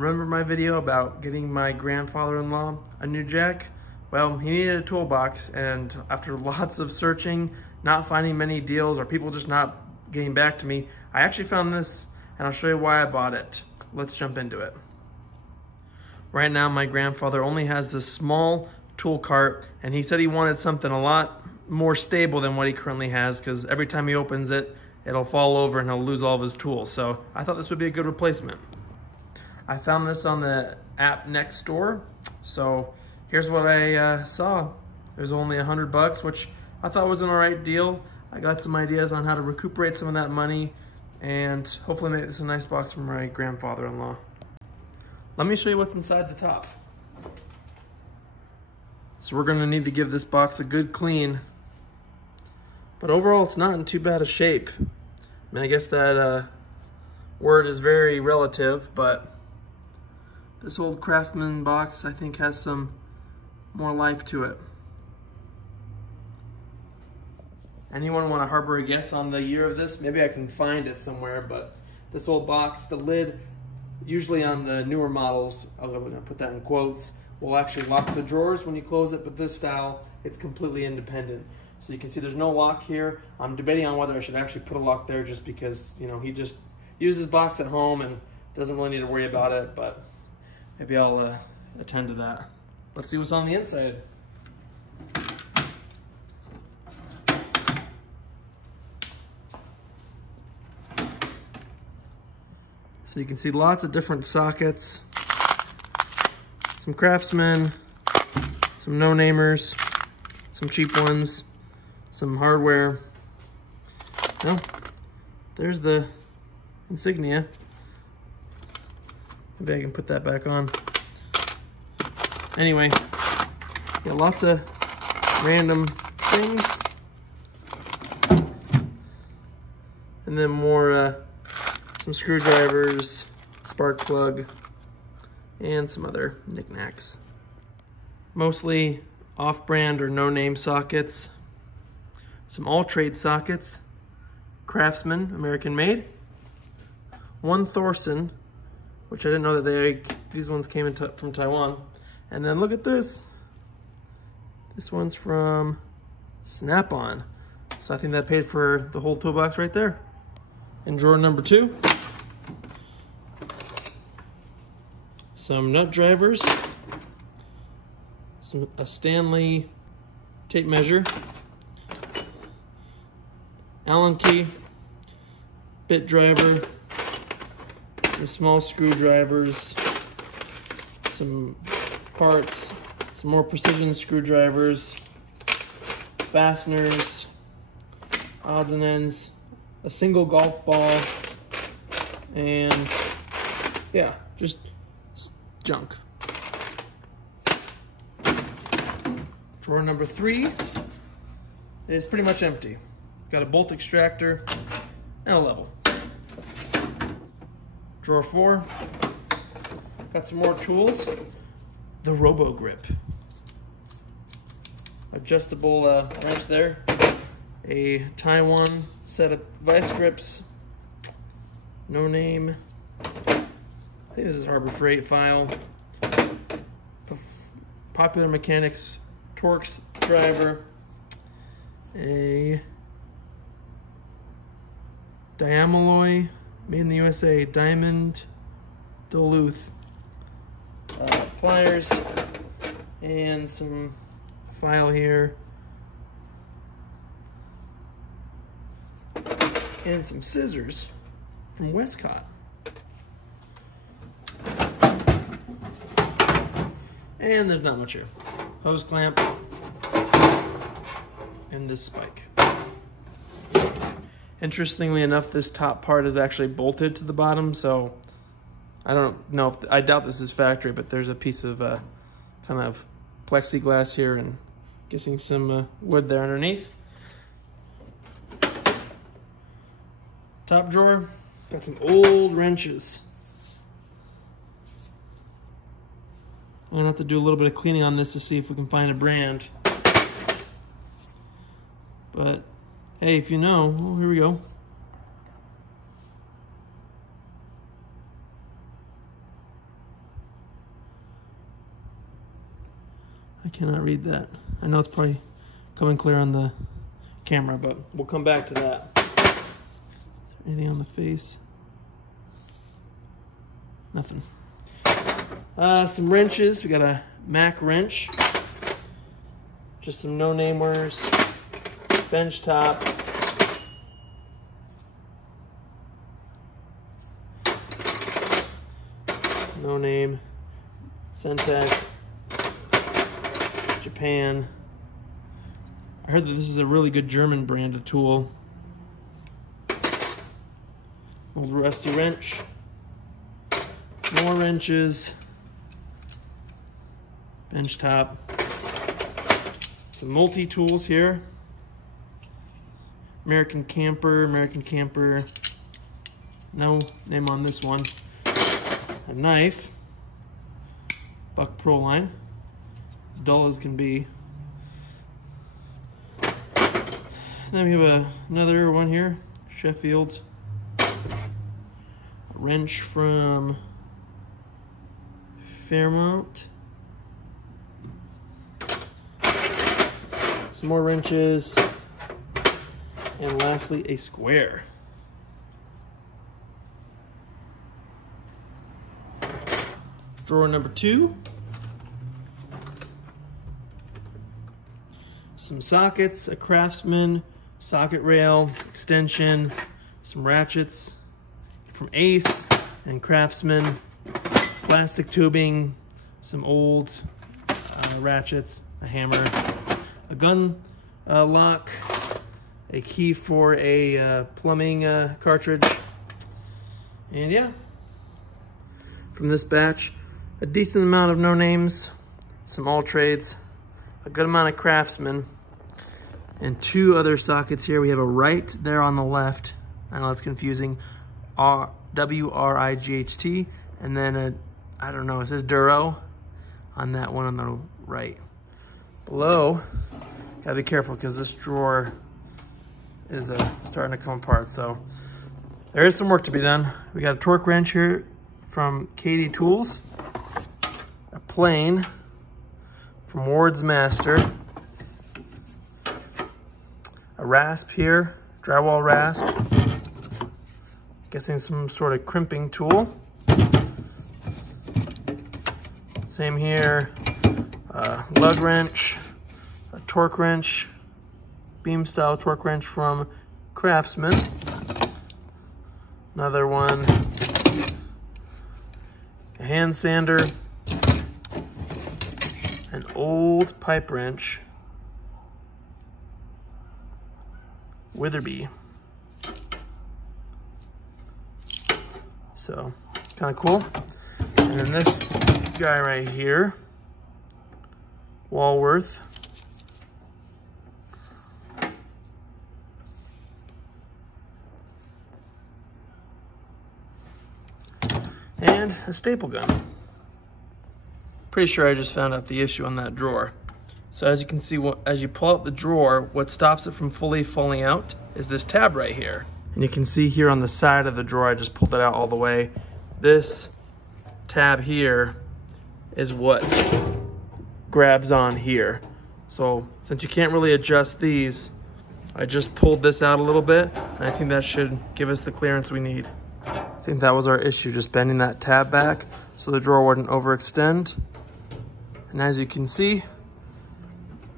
Remember my video about getting my grandfather-in-law a new jack? Well, he needed a toolbox, and after lots of searching, not finding many deals, or people just not getting back to me, I actually found this, and I'll show you why I bought it. Let's jump into it. Right now, my grandfather only has this small tool cart, and he said he wanted something a lot more stable than what he currently has, because every time he opens it, it'll fall over and he'll lose all of his tools. So I thought this would be a good replacement. I found this on the app next door. So here's what I saw. It was only $100, which I thought was an all right deal. I got some ideas on how to recuperate some of that money and hopefully make this a nice box for my grandfather-in-law. Let me show you what's inside the top. So we're gonna need to give this box a good clean. But overall, it's not in too bad a shape. I mean, I guess that word is very relative, but this old Craftsman box, I think, has some more life to it. Anyone want to harbor a guess on the year of this? Maybe I can find it somewhere, but this old box, the lid, usually on the newer models, I'm going to put that in quotes, will actually lock the drawers when you close it, but this style, it's completely independent. So you can see there's no lock here. I'm debating on whether I should actually put a lock there just because, you know, he just uses box at home and doesn't really need to worry about it, but maybe I'll attend to that. Let's see what's on the inside. So you can see lots of different sockets, some Craftsman, some no-namers, some cheap ones, some hardware. No, there's the insignia. Maybe I can put that back on. Anyway, got lots of random things. And then more, some screwdrivers, spark plug, and some other knickknacks. Mostly off-brand or no-name sockets. Some all-trade sockets. Craftsman, American made. One Thorson, which I didn't know that these ones came from Taiwan. And then look at this. This one's from Snap-on. So I think that paid for the whole toolbox right there. In drawer number 2, some nut drivers, a Stanley tape measure, Allen key, bit driver, some small screwdrivers, some parts, some more precision screwdrivers, fasteners, odds and ends, a single golf ball, and yeah, just junk. Drawer number 3 is pretty much empty. Got a bolt extractor and a level. Drawer 4, got some more tools. The Robo Grip. Adjustable wrench there. A Taiwan set of vice grips. No name. I think this is Harbor Freight file. Popular Mechanics Torx driver. A Diamaloy, made in the USA, Diamond Duluth. Pliers and some file here. And some scissors from Westcott. And there's not much here. Hose clamp and this spike. Interestingly enough, this top part is actually bolted to the bottom, so I don't know if, I doubt this is factory, but there's a piece of kind of plexiglass here and guessing some wood there underneath. Top drawer, got some old wrenches. I'm gonna have to do a little bit of cleaning on this to see if we can find a brand. But hey, if you know, oh, here we go. I cannot read that. I know it's probably coming clear on the camera, but we'll come back to that. Is there anything on the face? Nothing. Some wrenches. We got a Mac wrench. Just some no-namers. Bench top. No name. Centec. Japan. I heard that this is a really good German brand of tool. Old rusty wrench. More wrenches. Bench top. Some multi-tools here. American Camper. No name on this one. A knife. Buck Pro Line. Dull as can be. Then we have another one here. Sheffield's. A wrench from Fairmont. Some more wrenches. And lastly, a square. Drawer number 2. Some sockets, a Craftsman socket rail, extension, some ratchets from Ace and Craftsman, plastic tubing, some old ratchets, a hammer, a gun lock, a key for a plumbing cartridge, and yeah, from this batch, a decent amount of no names, some all trades, a good amount of Craftsman, and 2 other sockets here. We have a right there on the left. I know it's confusing. WRIGHT, and then I don't know, it says Duro on that one on the right. Below, gotta be careful because this drawer is starting to come apart. So there is some work to be done. We got a torque wrench here from Katie Tools, a plane from Ward's Master, a rasp here, drywall rasp, guessing some sort of crimping tool. Same here, lug wrench, a torque wrench, beam style torque wrench from Craftsman. Another one, a hand sander, an old pipe wrench, Witherby. So, kind of cool. And then this guy right here, Walworth. And a staple gun. Pretty sure I just found out the issue on that drawer. So as you can see, as you pull out the drawer, what stops it from fully falling out is this tab right here. And you can see here on the side of the drawer, I just pulled it out all the way. This tab here is what grabs on here. So since you can't really adjust these, I just pulled this out a little bit, and I think that should give us the clearance we need. I think that was our issue, just bending that tab back so the drawer wouldn't overextend. And as you can see,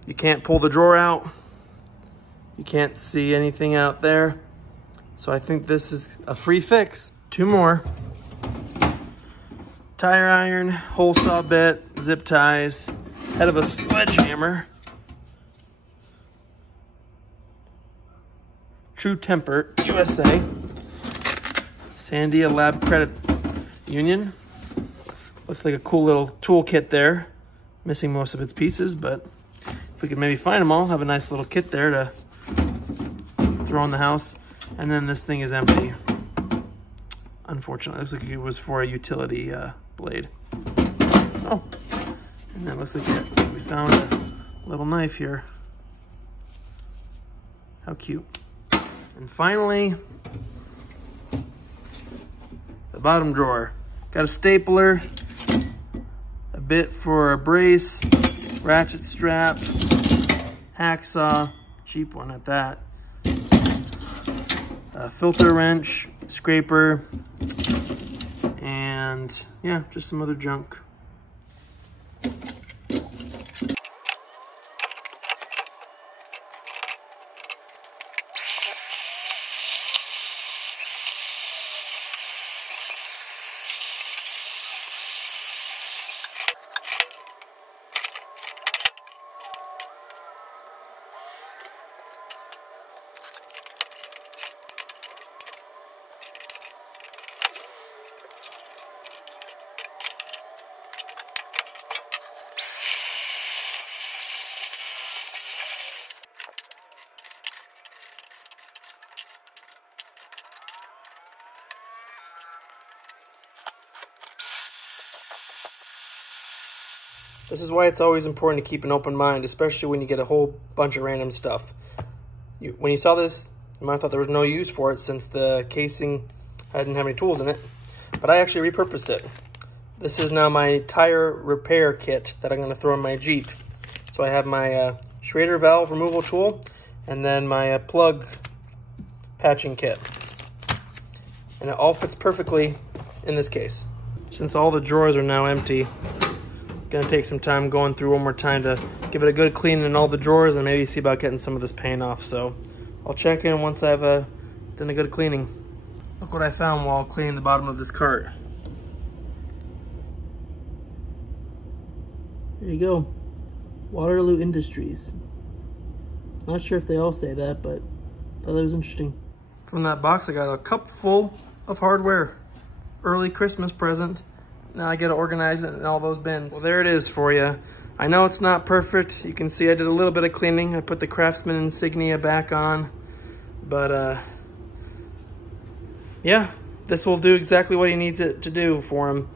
you can't pull the drawer out. You can't see anything out there. So I think this is a free fix. 2 more. Tire iron, hole saw bit, zip ties, head of a sledgehammer. True Temper, USA. Sandia Lab Credit Union. Looks like a cool little tool kit there. Missing most of its pieces, but if we could maybe find them all, have a nice little kit there to throw in the house. And then this thing is empty. Unfortunately, it looks like it was for a utility blade. Oh, and that looks like we found a little knife here. How cute. And finally, the bottom drawer. Got a stapler, a bit for a brace, ratchet strap, hacksaw, cheap one at that, a filter wrench, scraper, and yeah, just some other junk. This is why it's always important to keep an open mind, especially when you get a whole bunch of random stuff. When you saw this, you might have thought there was no use for it since the casing didn't have any tools in it, but I actually repurposed it. This is now my tire repair kit that I'm going to throw in my Jeep. So I have my Schrader valve removal tool and then my plug patching kit. And it all fits perfectly in this case. Since all the drawers are now empty, gonna take some time going through one more time to give it a good clean in all the drawers and maybe see about getting some of this paint off. So I'll check in once I've done a good cleaning. Look what I found while cleaning the bottom of this cart. There you go, Waterloo Industries. Not sure if they all say that, but I thought that was interesting. From that box, I got a cup full of hardware. Early Christmas present. Now I gotta organize it in all those bins. Well, there it is for you. I know it's not perfect. You can see I did a little bit of cleaning. I put the Craftsman insignia back on, but yeah, this will do exactly what he needs it to do for him.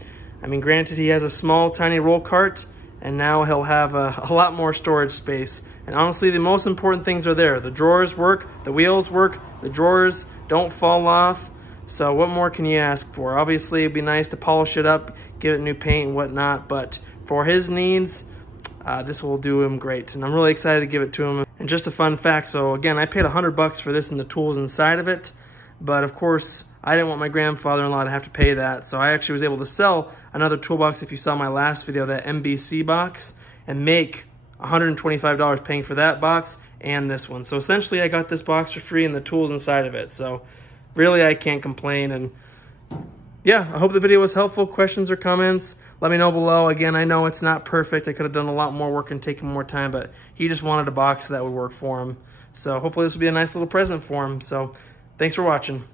I mean, granted, he has a small, tiny roll cart, and now he'll have a lot more storage space. And honestly, the most important things are there. The drawers work, the wheels work, the drawers don't fall off. So what more can you ask for? Obviously, it'd be nice to polish it up, give it new paint and whatnot, but for his needs, this will do him great. And I'm really excited to give it to him. And just a fun fact, so again, I paid $100 for this and the tools inside of it, but of course, I didn't want my grandfather-in-law to have to pay that, so I actually was able to sell another toolbox, if you saw my last video, that MBC box, and make $125 paying for that box and this one. So essentially, I got this box for free and the tools inside of it. So really, I can't complain. And yeah, I hope the video was helpful. Questions or comments, let me know below. Again, I know it's not perfect. I could have done a lot more work and taken more time, but he just wanted a box that would work for him. So hopefully this will be a nice little present for him. So thanks for watching.